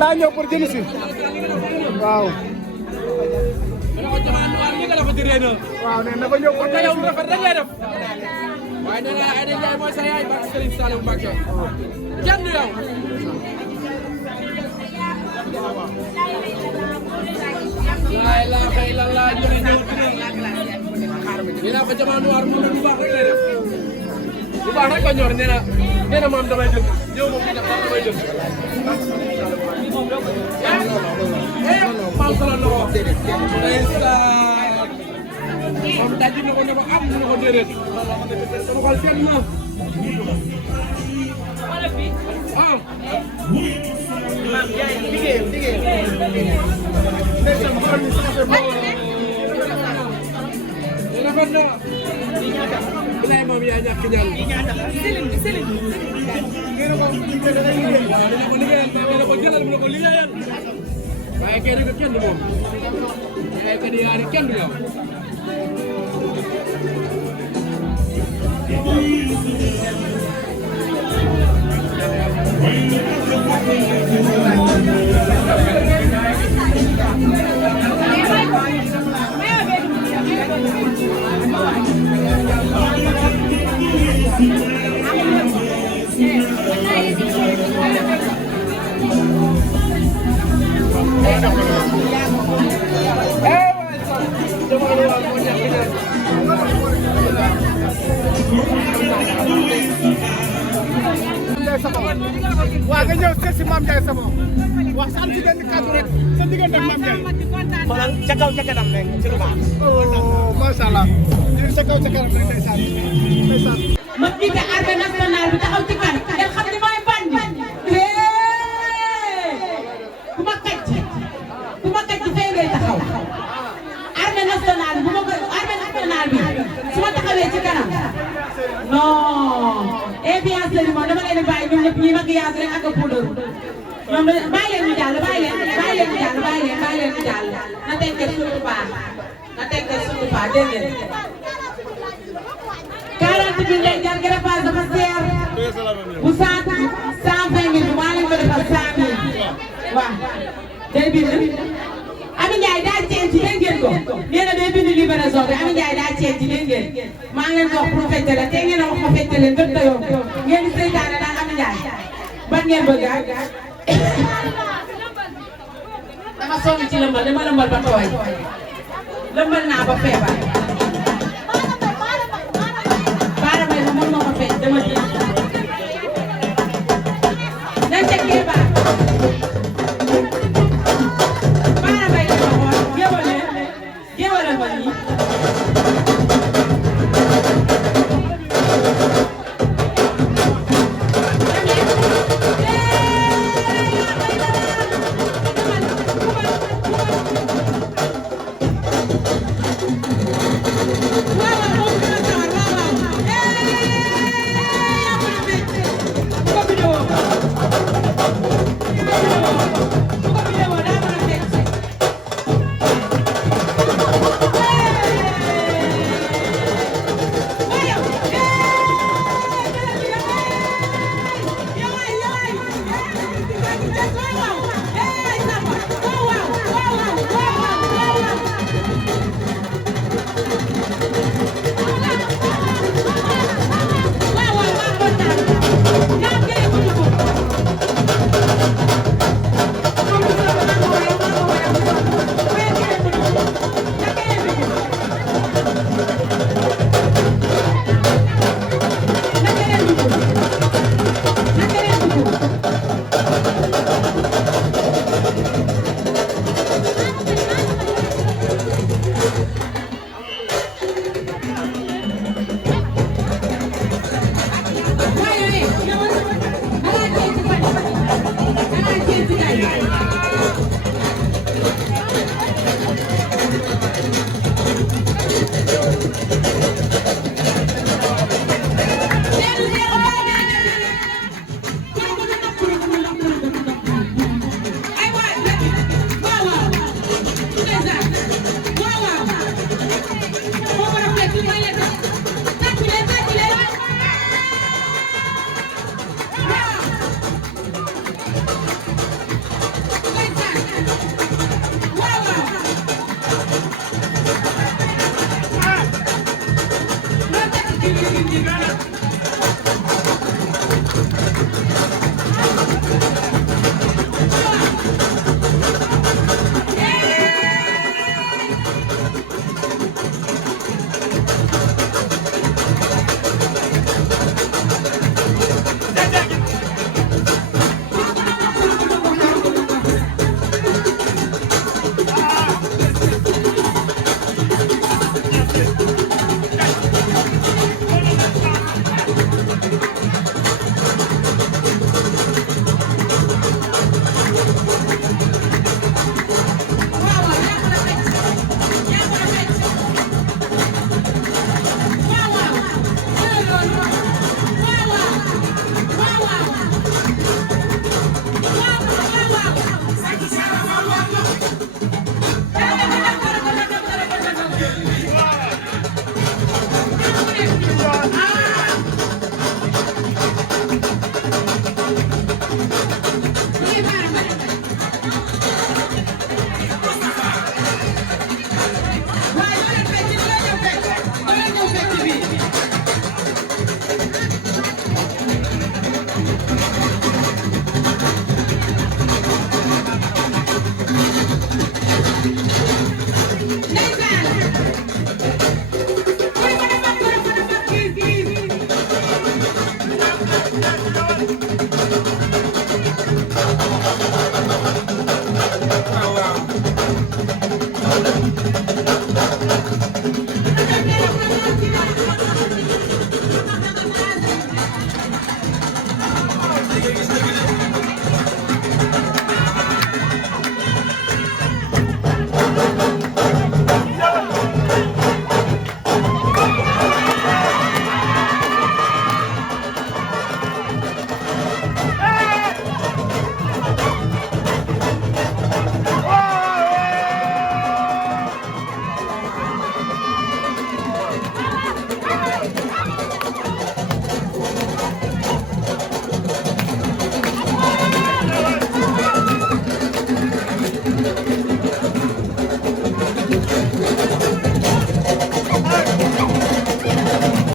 daa ñëw pour jënd si waaw. waaw nee na ko ñëw pour jënd si yow rafet rek lay def. waaye nee naa Aïda Ndiaye mooy sa yaay ba Serigne Saliou Mbacké kenn du yow. la ilaha illallah ñu ñëw dina ko jamono war mu bu baax rek lay def. bu baax rek ko ñor nee na maam damay jël ñëw moom di def damay jël. maam solo na ko moom daji na ko ne ko am na ko déedéet sama xol seet na ah maam jaay liggéey bilaay moom yaa ñàkk ñaan Céline ngeen ko liggéeyal ko jëlal mu ne ko liggéeyal waaye kay rek kenn du moom waaye kay yaari kenn du yow waaw nga ñëw seet si Mame Ndiaye Savon wax sa am ci benn kàddu rek sa diggante ak Mame Ndiaye. xoolal ca kaw ca kanam rek ci lu baax. macha allah ca kaw ca kanam rek ndeysaan. ma jiite armée nationale bi taxaw ci kan ngeen xam ni mooy bandi. ku ma kàcc fee ngay taxaw. armée nationale bi su ma taxawee ci kanam non. ambiance moom dama leen di bàyyi ñoom ñëpp ñuy maquillage rek ak a poudre ñoom bàyyi leen ñu jàll bàyyi leen ñu jàll na tekkee suñu paa dégg ngeen 40 000 lay jar greffage dafa seer bu 120 000 bi maa leen ko defal 100 000 waaw day bind Ami Ndiaye daa ceeb ci dégg ngeen ko nee na day bind libération bi Ami Ndiaye daa ceeb ci dégg ngeen maa ngi leen ko wax pour fecce la te ngeen a wax ma fecce leen gën a yomb ngeen di seytaane daal Ami Ndiaye ban ngeen bëgg dama sonn ci lëmbal dama lëmbal ba tooy lëmbal naa ba feebar baara may ma mën ma ko fecc dama